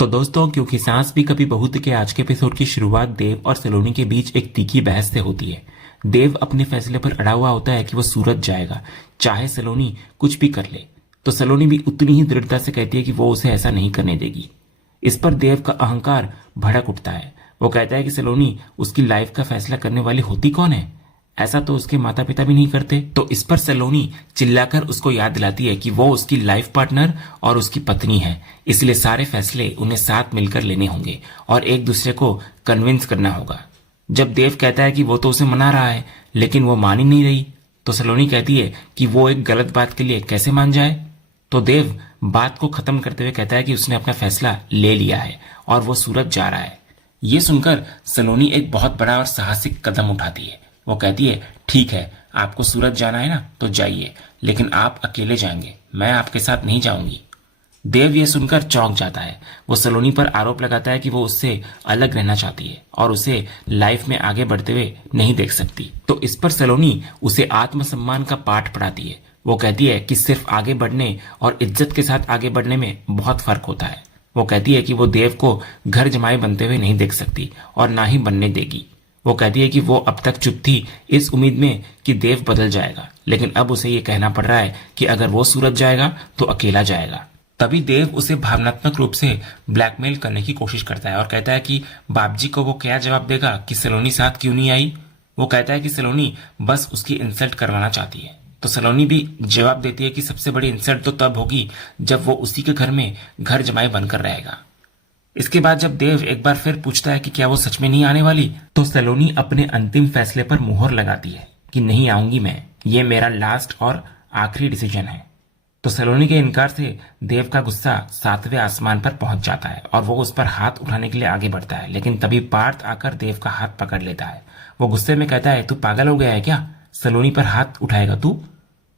तो दोस्तों, क्योंकि सांस भी कभी बहू थी के आज के एपिसोड की शुरुआत देव और सलोनी के बीच एक तीखी बहस से होती है। देव अपने फैसले पर अड़ा हुआ होता है कि वो सूरत जाएगा, चाहे सलोनी कुछ भी कर ले। तो सलोनी भी उतनी ही दृढ़ता से कहती है कि वो उसे ऐसा नहीं करने देगी। इस पर देव का अहंकार भड़क उठता है। वो कहता है कि सलोनी उसकी लाइफ का फैसला करने वाली होती कौन है, ऐसा तो उसके माता पिता भी नहीं करते। तो इस पर सलोनी चिल्लाकर उसको याद दिलाती है कि वो उसकी लाइफ पार्टनर और उसकी पत्नी है, इसलिए सारे फैसले उन्हें साथ मिलकर लेने होंगे और एक दूसरे को कन्विंस करना होगा। जब देव कहता है कि वो तो उसे मना रहा है लेकिन वो मान ही नहीं रही, तो सलोनी कहती है कि वो एक गलत बात के लिए कैसे मान जाए। तो देव बात को खत्म करते हुए कहता है कि उसने अपना फैसला ले लिया है और वो सूरत जा रहा है। ये सुनकर सलोनी एक बहुत बड़ा और साहसिक कदम उठाती है। वो कहती है, ठीक है, आपको सूरत जाना है ना तो जाइए, लेकिन आप अकेले जाएंगे, मैं आपके साथ नहीं जाऊंगी। देव ये सुनकर चौंक जाता है। वो सलोनी पर आरोप लगाता है कि वो उससे अलग रहना चाहती है और उसे लाइफ में आगे बढ़ते हुए नहीं देख सकती। तो इस पर सलोनी उसे आत्मसम्मान का पाठ पढ़ाती है। वो कहती है कि सिर्फ आगे बढ़ने और इज्जत के साथ आगे बढ़ने में बहुत फर्क होता है। वो कहती है कि वो देव को घर जमाई बनते हुए नहीं देख सकती और ना ही बनने देगी। वो कहती है कि वो अब तक चुप थी इस उम्मीद में कि देव बदल जाएगा, लेकिन अब उसे ये कहना पड़ रहा है कि अगर वो सूरत जाएगा तो अकेला जाएगा। तभी देव उसे भावनात्मक रूप से ब्लैकमेल करने की कोशिश करता है और कहता है कि बापजी को वो क्या जवाब देगा कि सलोनी साथ क्यों नहीं आई। वो कहता है कि सलोनी बस उसकी इंसल्ट करवाना चाहती है। तो सलोनी भी जवाब देती है कि सबसे बड़ी इंसल्ट तो तब होगी जब वो उसी के घर में घर जमाई बनकर रहेगा। इसके बाद जब देव एक बार फिर पूछता है कि क्या वो सच में नहीं आने वाली, तो सलोनी अपने अंतिम फैसले पर मुहर लगाती है कि नहीं आऊंगी मैं, ये मेरा लास्ट और आखिरी डिसीजन है। तो सलोनी के इनकार से देव का गुस्सा 7वें आसमान पर पहुंच जाता है और वो उस पर हाथ उठाने के लिए आगे बढ़ता है, लेकिन तभी पार्थ आकर देव का हाथ पकड़ लेता है। वो गुस्से में कहता है, तू पागल हो गया है क्या, सलोनी पर हाथ उठाएगा तू।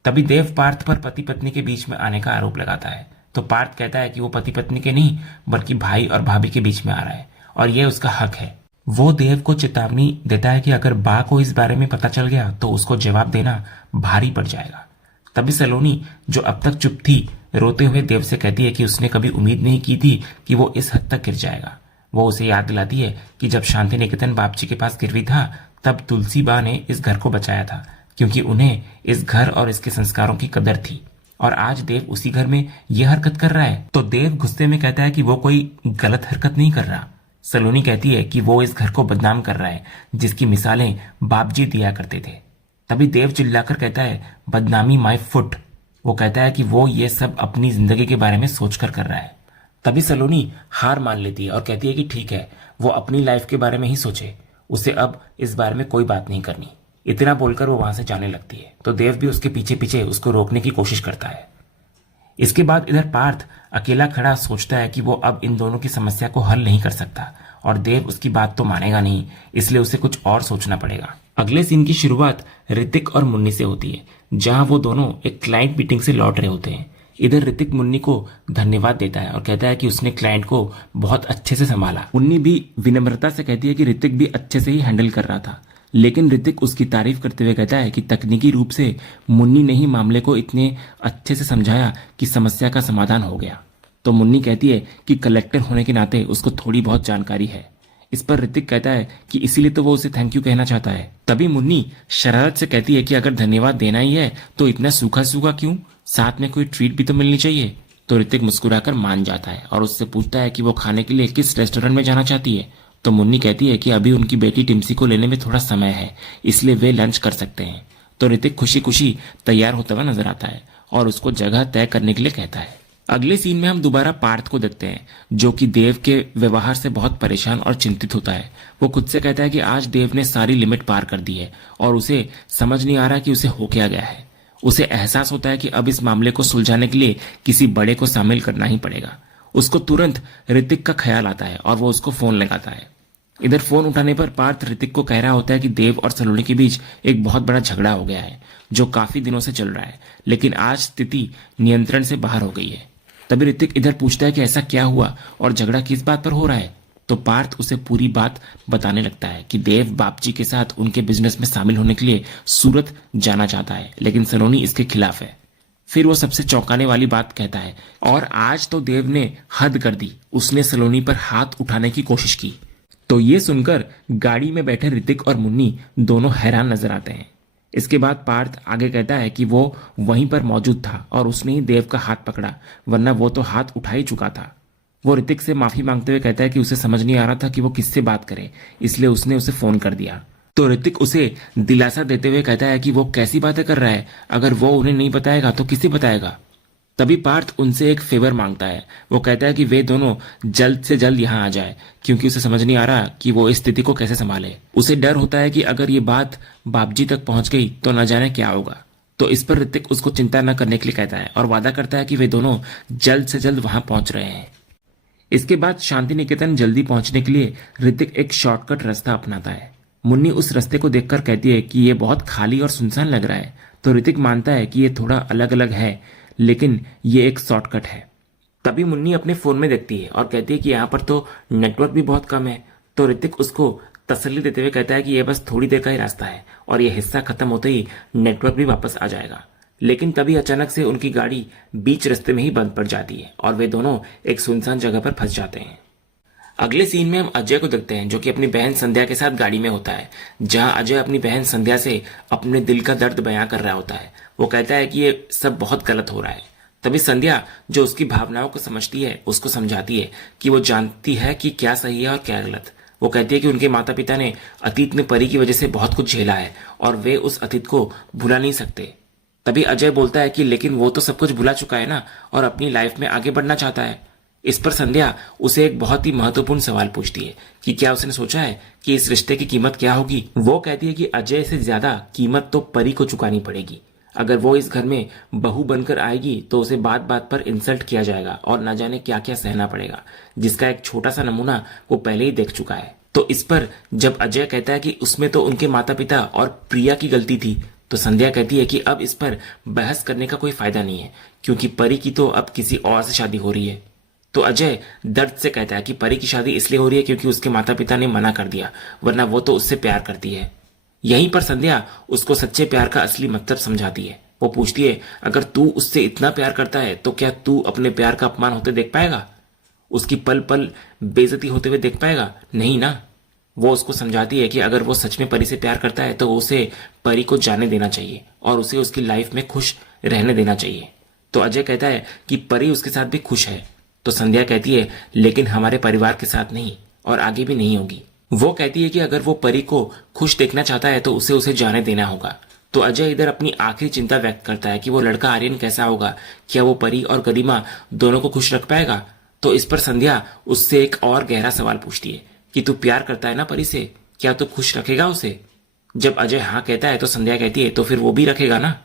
तभी देव पार्थ पर पति पत्नी के बीच में आने का आरोप लगाता है। तो पार्थ कहता है कि वो पति पत्नी के नहीं बल्कि भाई और भाभी के बीच में आ रहा है और ये उसका हक है। वो देव को चेतावनी देता है कि अगर बा को इस बारे में पता चल गया तो उसको जवाब देना भारी पड़ जाएगा। तभी सलोनी, जो अब तक चुप थी, रोते हुए देव से कहती है कि उसने कभी उम्मीद नहीं की थी कि वो इस हद तक गिर जाएगा। वो उसे याद दिलाती है कि जब शांति निकेतन बापजी के पास गिरवी था तब तुलसी बा ने इस घर को बचाया था, क्योंकि उन्हें इस घर और इसके संस्कारों की कदर थी, और आज देव उसी घर में यह हरकत कर रहा है। तो देव गुस्से में कहता है कि वो कोई गलत हरकत नहीं कर रहा। सलोनी कहती है कि वो इस घर को बदनाम कर रहा है जिसकी मिसालें बापजी दिया करते थे। तभी देव चिल्लाकर कहता है, बदनामी माय फुट। वो कहता है कि वो ये सब अपनी जिंदगी के बारे में सोचकर कर रहा है। तभी सलोनी हार मान लेती है और कहती है कि ठीक है, वो अपनी लाइफ के बारे में ही सोचे, उसे अब इस बारे में कोई बात नहीं करनी। इतना बोलकर वो वहां से जाने लगती है। तो देव भी उसके पीछे पीछे उसको रोकने की कोशिश करता है। इसके बाद इधर पार्थ अकेला खड़ा सोचता है कि वो अब इन दोनों की समस्या को हल नहीं कर सकता और देव उसकी बात तो मानेगा नहीं, इसलिए उसे कुछ और सोचना पड़ेगा। अगले सीन की शुरुआत ऋतिक और मुन्नी से होती है, जहां वो दोनों एक क्लाइंट मीटिंग से लौट रहे होते हैं। इधर ऋतिक मुन्नी को धन्यवाद देता है और कहता है कि उसने क्लाइंट को बहुत अच्छे से संभाला। मुन्नी भी विनम्रता से कहती है कि ऋतिक भी अच्छे से ही हैंडल कर रहा था, लेकिन ऋतिक उसकी तारीफ करते हुए कहता है कि तकनीकी रूप से मुन्नी ने ही मामले को इतने अच्छे से समझाया कि समस्या का समाधान हो गया। तो मुन्नी कहती है कि कलेक्टर होने के नाते उसको थोड़ी बहुत जानकारी है। इस पर ऋतिक कहता है कि इसीलिए तो वो उसे थैंक यू कहना चाहता है। तभी मुन्नी शरारत से कहती है कि अगर धन्यवाद देना ही है तो इतना सूखा सूखा क्यों, साथ में कोई ट्रीट भी तो मिलनी चाहिए। तो ऋतिक मुस्कुराकर मान जाता है और उससे पूछता है कि वो खाने के लिए किस रेस्टोरेंट में जाना चाहती है। तो मुन्नी कहती है कि अभी उनकी बेटी टिम्सी को लेने में थोड़ा समय है, इसलिए वे लंच कर सकते हैं। तो ऋतिक खुशी खुशी तैयार होता हुआ नजर आता है और उसको जगह तय करने के लिए कहता है। अगले सीन में हम दोबारा पार्थ को देखते हैं, जो कि देव के व्यवहार से बहुत परेशान और चिंतित होता है। वो खुद से कहता है कि आज देव ने सारी लिमिट पार कर दी है और उसे समझ नहीं आ रहा कि उसे हो क्या गया है। उसे एहसास होता है कि अब इस मामले को सुलझाने के लिए किसी बड़े को शामिल करना ही पड़ेगा। उसको तुरंत ऋतिक का ख्याल आता है और वो उसको फोन लगाता है। इधर फोन उठाने पर पार्थ ऋतिक को कह रहा होता है कि देव और सलोनी के बीच एक बहुत बड़ा झगड़ा हो गया है, जो काफी दिनों से चल रहा है, लेकिन आज स्थिति नियंत्रण से बाहर हो गई है। तभी ऋतिक इधर पूछता है कि ऐसा क्या हुआ और झगड़ा किस बात पर हो रहा है। तो पार्थ उसे पूरी बात बताने लगता है कि देव बापजी के साथ उनके बिजनेस में शामिल होने के लिए सूरत जाना चाहता है, लेकिन सलोनी इसके खिलाफ है। फिर वो सबसे चौंकाने वाली बात कहता है, और आज तो देव ने हद कर दी, उसने सलोनी पर हाथ उठाने की कोशिश की। तो ये सुनकर गाड़ी में बैठे ऋतिक और मुन्नी दोनों हैरान नजर आते हैं। इसके बाद पार्थ आगे कहता है कि वो वहीं पर मौजूद था और उसने ही देव का हाथ पकड़ा, वरना वो तो हाथ उठा ही चुका था। वो ऋतिक से माफी मांगते हुए कहता है कि उसे समझ नहीं आ रहा था कि वो किससे बात करे, इसलिए उसने उसे फोन कर दिया। तो ऋतिक उसे दिलासा देते हुए कहता है कि वो कैसी बातें कर रहा है, अगर वो उन्हें नहीं बताएगा तो किसे बताएगा। तभी पार्थ उनसे एक फेवर मांगता है। वो कहता है कि वे दोनों जल्द से जल्द यहाँ आ जाए, क्योंकि उसे समझ नहीं आ रहा कि वो इस स्थिति को कैसे संभाले। उसे डर होता है कि अगर ये बात बापजी तक पहुंच गई तो न जाने क्या होगा। तो इस पर ऋतिक उसको चिंता न करने के लिए कहता है और वादा करता है कि वे दोनों जल्द से जल्द वहां पहुंच रहे हैं। इसके बाद शांति निकेतन जल्दी पहुंचने के लिए ऋतिक एक शॉर्टकट रास्ता अपनाता है। मुन्नी उस रास्ते को देखकर कहती है कि ये बहुत खाली और सुनसान लग रहा है। तो ऋतिक मानता है कि ये थोड़ा अलग अलग है, लेकिन ये एक शॉर्टकट है। तभी मुन्नी अपने फोन में देखती है और कहती है कि यहाँ पर तो नेटवर्क भी बहुत कम है। तो ऋतिक उसको तसल्ली देते हुए कहता है कि यह बस थोड़ी देर का ही रास्ता है और यह हिस्सा खत्म होते ही नेटवर्क भी वापस आ जाएगा। लेकिन तभी अचानक से उनकी गाड़ी बीच रास्ते में ही बंद पड़ जाती है और वे दोनों एक सुनसान जगह पर फंस जाते हैं। अगले सीन में हम अजय को देखते हैं, जो कि अपनी बहन संध्या के साथ गाड़ी में होता है, जहां अजय अपनी बहन संध्या से अपने दिल का दर्द बयां कर रहा होता है। वो कहता है कि ये सब बहुत गलत हो रहा है। तभी संध्या, जो उसकी भावनाओं को समझती है, उसको समझाती है कि वो जानती है कि क्या सही है और क्या गलत। वो कहती है कि उनके माता पिता ने अतीत में परी की वजह से बहुत कुछ झेला है और वे उस अतीत को भुला नहीं सकते। तभी अजय बोलता है कि लेकिन वो तो सब कुछ भुला चुका है ना, और अपनी लाइफ में आगे बढ़ना चाहता है। इस पर संध्या उसे एक बहुत ही महत्वपूर्ण सवाल पूछती है कि क्या उसने सोचा है कि इस रिश्ते की कीमत क्या होगी। वो कहती है कि अजय से ज्यादा कीमत तो परी को चुकानी पड़ेगी। अगर वो इस घर में बहू बनकर आएगी तो उसे बात बात पर इंसल्ट किया जाएगा और न जाने क्या क्या सहना पड़ेगा, जिसका एक छोटा सा नमूना वो पहले ही देख चुका है। तो इस पर जब अजय कहता है कि उसमें तो उनके माता पिता और प्रिया की गलती थी, तो संध्या कहती है कि अब इस पर बहस करने का कोई फायदा नहीं है, क्योंकि परी की तो अब किसी और से शादी हो रही है। तो अजय दर्द से कहता है कि परी की शादी इसलिए हो रही है क्योंकि उसके माता पिता ने मना कर दिया, वरना वो तो उससे प्यार करती है। यहीं पर संध्या उसको सच्चे प्यार का असली मतलब समझाती है। वो पूछती है, अगर तू उससे इतना प्यार करता है तो क्या तू अपने प्यार का अपमान होते देख पाएगा, उसकी पल पल बेइज्जती होते हुए देख पाएगा? नहीं ना। वो उसको समझाती है कि अगर वो सच में परी से प्यार करता है तो उसे परी को जाने देना चाहिए और उसे उसकी लाइफ में खुश रहने देना चाहिए। तो अजय कहता है कि परी उसके साथ भी खुश है। तो संध्या कहती है, लेकिन हमारे परिवार के साथ नहीं और आगे भी नहीं होगी। वो कहती है कि अगर वो परी को खुश देखना चाहता है तो उसे जाने देना होगा। तो अजय इधर अपनी आखिरी चिंता व्यक्त करता है कि वो लड़का आर्यन कैसा होगा, क्या वो परी और गरिमा दोनों को खुश रख पाएगा। तो इस पर संध्या उससे एक और गहरा सवाल पूछती है कि तू प्यार करता है ना परी से, क्या तू खुश रखेगा उसे? जब अजय हाँ कहता है तो संध्या कहती है, तो फिर वो भी रखेगा ना।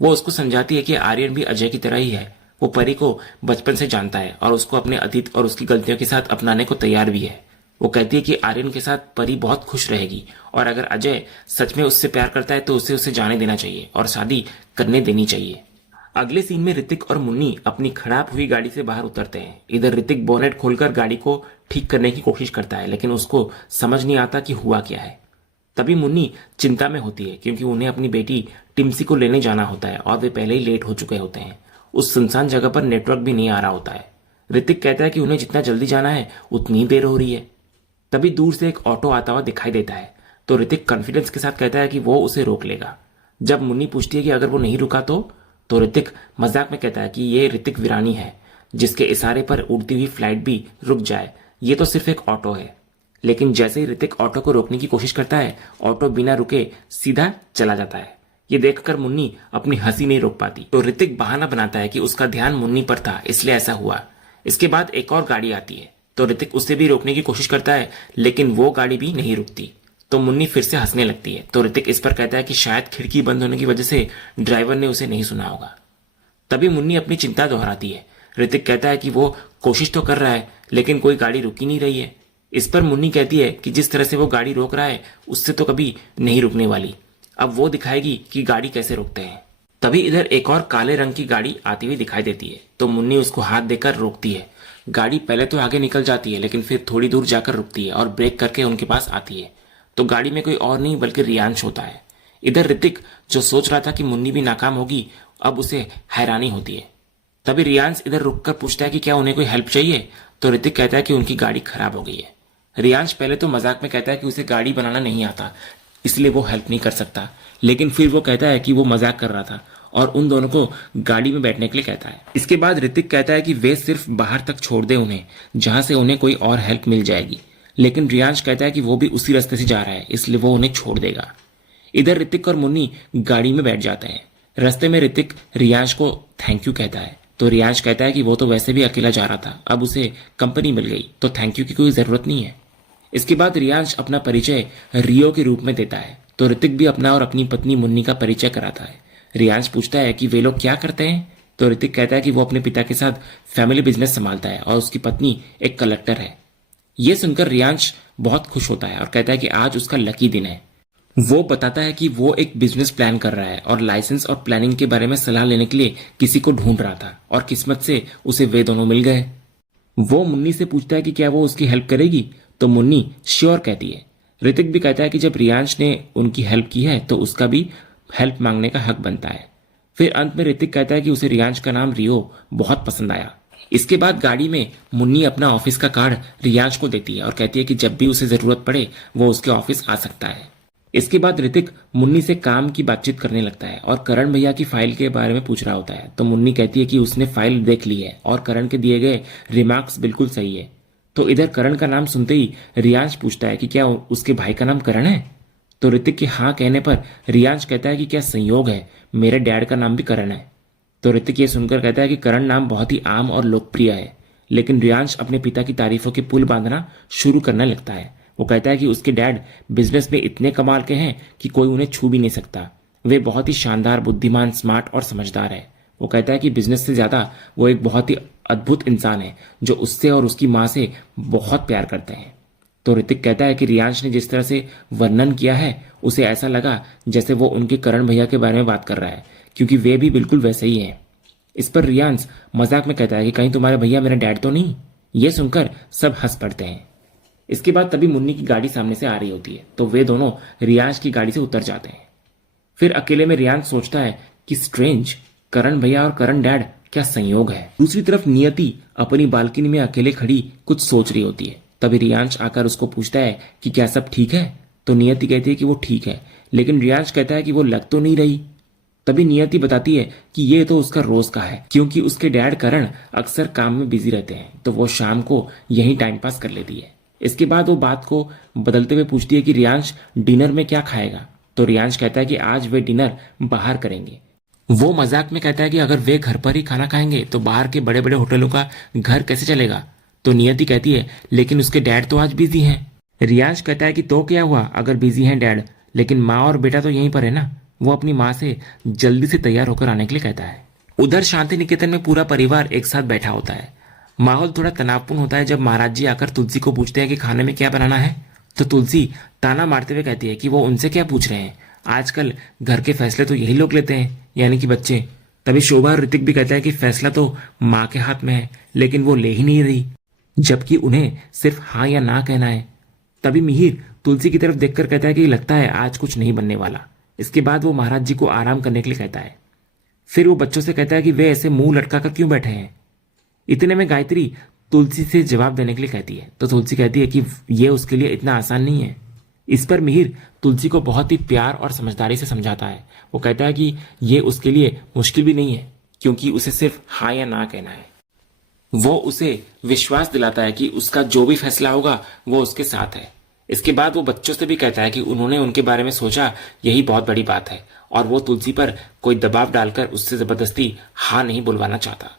वो उसको समझाती है कि आर्यन भी अजय की तरह ही है, वो परी को बचपन से जानता है और उसको अपने अतीत और उसकी गलतियों के साथ अपनाने को तैयार भी है। वो कहती है कि आर्यन के साथ परी बहुत खुश रहेगी और अगर अजय सच में उससे प्यार करता है तो उसे जाने देना चाहिए और शादी करने देनी चाहिए। अगले सीन में ऋतिक और मुन्नी अपनी खराब हुई गाड़ी से बाहर उतरते हैं। इधर ऋतिक बोनेट खोलकर गाड़ी को ठीक करने की कोशिश करता है, लेकिन उसको समझ नहीं आता कि हुआ क्या है। तभी मुन्नी चिंता में होती है क्योंकि उन्हें अपनी बेटी टिम्सी को लेने जाना होता है और वे पहले ही लेट हो चुके होते हैं। उस सुनसान जगह पर नेटवर्क भी नहीं आ रहा होता है। ऋतिक कहता है कि उन्हें जितना जल्दी जाना है उतनी देर हो रही है। तभी दूर से एक ऑटो आता हुआ दिखाई देता है। तो ऋतिक कॉन्फिडेंस के साथ कहता है कि वो उसे रोक लेगा। जब मुन्नी पूछती है कि अगर वो नहीं रुका तो ऋतिक मजाक में कहता है कि ये ऋतिक वीरानी है, जिसके इशारे पर उड़ती हुई फ्लाइट भी रुक जाए, ये तो सिर्फ एक ऑटो है। लेकिन जैसे ही ऋतिक ऑटो को रोकने की कोशिश करता है, ऑटो बिना रुके सीधा चला जाता है। ये देखकर मुन्नी अपनी हंसी नहीं रोक पाती। तो ऋतिक बहाना बनाता है कि उसका ध्यान मुन्नी पर था, इसलिए ऐसा हुआ। इसके बाद एक और गाड़ी आती है तो ऋतिक उसे भी रोकने की कोशिश करता है, लेकिन वो गाड़ी भी नहीं रुकती। तो मुन्नी फिर से हंसने लगती है। तो ऋतिक इस पर कहता है कि शायद खिड़की बंद होने की वजह से ड्राइवर ने उसे नहीं सुना होगा। तभी मुन्नी अपनी चिंता दोहराती है। ऋतिक कहता है कि वो कोशिश तो कर रहा है, लेकिन कोई गाड़ी रुक ही नहीं रही है। इस पर मुन्नी कहती है कि जिस तरह से वो गाड़ी रोक रहा है उससे तो कभी नहीं रुकने वाली, अब वो दिखाएगी कि गाड़ी कैसे रोकते हैं। तभी इधर एक और काले रंग की गाड़ी आती हुई दिखाई देती है। तो मुन्नी उसको हाथ देकर रोकती है। गाड़ी पहले तो आगे निकल जाती है, लेकिन फिर थोड़ी दूर जाकर रुकती है और ब्रेक करके उनके पास आती है। तो गाड़ी में कोई और नहीं बल्कि रियांश होता है। इधर ऋतिक, जो सोच रहा था कि मुन्नी भी नाकाम होगी, अब उसे हैरानी होती है। तभी रियांश इधर रुककर पूछता है कि क्या उन्हें कोई हेल्प चाहिए। तो ऋतिक कहता है कि उनकी गाड़ी खराब हो गई है। रियांश पहले तो मजाक में कहता है कि उसे गाड़ी बनाना नहीं आता, इसलिए वो हेल्प नहीं कर सकता, लेकिन फिर वो कहता है कि वो मजाक कर रहा था और उन दोनों को गाड़ी में बैठने के लिए कहता है। इसके बाद ऋतिक कहता है कि वे सिर्फ बाहर तक छोड़ दे उन्हें, जहां से उन्हें कोई और हेल्प मिल जाएगी, लेकिन रियांश कहता है कि वो भी उसी रास्ते से जा रहा है, इसलिए वो उन्हें छोड़ देगा। इधर ऋतिक और मुन्नी गाड़ी में बैठ जाते हैं। रास्ते में ऋतिक रियांश को थैंक यू कहता है, तो रियांश कहता है कि वो तो वैसे भी अकेला जा रहा था, अब उसे कंपनी मिल गई तो थैंक यू की कोई जरूरत नहीं है। इसके बाद रियांश अपना परिचय रियो के रूप में देता है, तो ऋतिक भी अपना और अपनी पत्नी मुन्नी का परिचय कराता है। रियांश पूछता है कि वे लोग क्या करते हैं, तो ऋतिक कहता है कि वो अपने पिता के साथ फैमिली बिजनेस संभालता है और उसकी पत्नी एक कलेक्टर है। ये सुनकर रियांश बहुत खुश होता है और कहता है कि आज उसका लकी दिन है। वो बताता है कि वो एक बिजनेस प्लान कर रहा है और लाइसेंस और प्लानिंग के बारे में सलाह लेने के लिए किसी को ढूंढ रहा था और किस्मत से उसे वे दोनों मिल गए। वो मुन्नी से पूछता है कि क्या वो उसकी हेल्प करेगी, तो मुन्नी श्योर कहती है। ऋतिक भी कहता है कि जब रियांश ने उनकी हेल्प की है तो उसका भी हेल्प मांगने का हक बनता है। फिर अंत में ऋतिक कहता है कि उसे रियांश का नाम रियो बहुत पसंद आया। इसके बाद गाड़ी में मुन्नी अपना ऑफिस का कार्ड रियांश को देती है और कहती है कि जब भी उसे जरूरत पड़े वो उसके ऑफिस आ सकता है। इसके बाद ऋतिक मुन्नी से काम की बातचीत करने लगता है और करण भैया की फाइल के बारे में पूछ रहा होता है, तो मुन्नी कहती है कि उसने फाइल देख ली है और करण के दिए गए रिमार्क्स बिल्कुल सही है। तो इधर करण का नाम सुनते ही रियांश पूछता है कि क्या उसके भाई का नाम करण है, तो ऋतिक के हाँ कहने पर रियांश कहता है कि क्या संयोग है, मेरे डैड का नाम भी करण है। तो ऋतिक ये सुनकर कहता है कि करण नाम बहुत ही आम और लोकप्रिय है, लेकिन रियांश अपने पिता की तारीफों के पुल बांधना शुरू करने लगता है। वो कहता है कि उसके डैड बिजनेस में इतने कमाल के हैं कि कोई उन्हें छू भी नहीं सकता। वे बहुत ही शानदार, बुद्धिमान, स्मार्ट और समझदार है। वो कहता है कि बिजनेस से ज्यादा वो एक बहुत ही अद्भुत इंसान है जो उससे और उसकी माँ से बहुत प्यार करते हैं। तो ऋतिक कहता है कि रियांश ने जिस तरह से वर्णन किया है उसे ऐसा लगा जैसे वो उनके करण भैया के बारे में बात कर रहा है, क्योंकि वे भी बिल्कुल वैसे ही हैं। इस पर रियांश मजाक में कहता है कि कहीं तुम्हारे भैया मेरा डैड तो नहीं। ये सुनकर सब हंस पड़ते हैं। इसके बाद तभी मुन्नी की गाड़ी सामने से आ रही होती है, तो वे दोनों रियांश की गाड़ी से उतर जाते हैं। फिर अकेले में रियांश सोचता है कि स्ट्रेंज, करण भैया और करण डैड, क्या संयोग है। दूसरी तरफ नियति अपनी बालकनी में अकेले खड़ी कुछ सोच रही होती है। तभी रियांश आकर उसको पूछता है कि क्या सब ठीक है, तो नियति कहती है कि वो ठीक है, लेकिन रियांश कहता है कि वो लग तो नहीं रही। तभी नियति बताती है कि ये तो उसका रोज का है, क्योंकि उसके डैड करण अक्सर काम में बिजी रहते हैं, तो वो शाम को यही टाइम पास कर लेती है। इसके बाद वो बात को बदलते हुए पूछती है कि रियांश डिनर में क्या खाएगा, तो रियांश कहता है कि आज वे डिनर बाहर करेंगे। वो मजाक में कहता है कि अगर वे घर पर ही खाना खाएंगे तो बाहर के बड़े बड़े होटलों का घर कैसे चलेगा। तो नियति कहती है लेकिन उसके डैड तो आज बिजी हैं। रियांश कहता है कि तो क्या हुआ अगर बिजी हैं डैड, लेकिन माँ और बेटा तो यहीं पर है ना। वो अपनी माँ से जल्दी से तैयार होकर आने के लिए कहता है। उधर शांति निकेतन में पूरा परिवार एक साथ बैठा होता है। माहौल थोड़ा तनावपूर्ण होता है जब महाराज जी आकर तुलसी को पूछते हैं कि खाने में क्या बनाना है। तो तुलसी ताना मारते हुए कहती है कि वो उनसे क्या पूछ रहे हैं, आजकल घर के फैसले तो यही लोग लेते हैं, यानी कि बच्चे। तभी शोभा और ऋतिक भी कहता है कि फैसला तो माँ के हाथ में है, लेकिन वो ले ही नहीं रही, जबकि उन्हें सिर्फ हाँ या ना कहना है। तभी मिहिर तुलसी की तरफ देखकर कहता है कि लगता है आज कुछ नहीं बनने वाला। इसके बाद वो महाराज जी को आराम करने के लिए कहता है। फिर वो बच्चों से कहता है कि वे ऐसे मुंह लटकाकर क्यों बैठे हैं। इतने में गायत्री तुलसी से जवाब देने के लिए कहती है, तो तुलसी कहती है कि ये उसके लिए इतना आसान नहीं है। इस पर मिहिर तुलसी को बहुत ही प्यार और समझदारी से समझाता है। वो कहता है कि ये उसके लिए मुश्किल भी नहीं है, क्योंकि उसे सिर्फ हाँ या ना कहना है। वो उसे विश्वास दिलाता है कि उसका जो भी फैसला होगा वो उसके साथ है। इसके बाद वो बच्चों से भी कहता है कि उन्होंने उनके बारे में सोचा, यही बहुत बड़ी बात है, और वो तुलसी पर कोई दबाव डालकर उससे जबरदस्ती हाँ नहीं बुलवाना चाहता।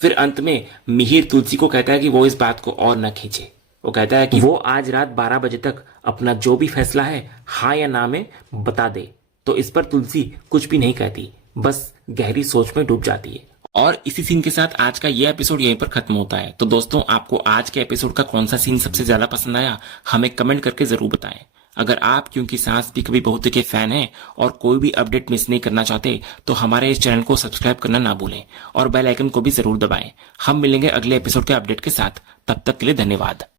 फिर अंत में मिहिर तुलसी को कहता है कि वो इस बात को और न खींचे। वो कहता है कि वो आज रात 12 बजे तक अपना जो भी फैसला है हाँ या ना में बता दे। तो इस पर तुलसी कुछ भी नहीं कहती, बस गहरी सोच में डूब जाती है। और इसी सीन के साथ आज का ये एपिसोड यहीं पर खत्म होता है। तो दोस्तों, आपको आज के एपिसोड का कौन सा सीन सबसे ज्यादा पसंद आया, हमें कमेंट करके जरूर बताएं। अगर आप क्योंकि सास भी कभी बहू के फैन हैं और कोई भी अपडेट मिस नहीं करना चाहते, तो हमारे इस चैनल को सब्सक्राइब करना ना भूलें और बेल आइकन को भी जरूर दबाएं। हम मिलेंगे अगले एपिसोड के अपडेट के साथ। तब तक के लिए धन्यवाद।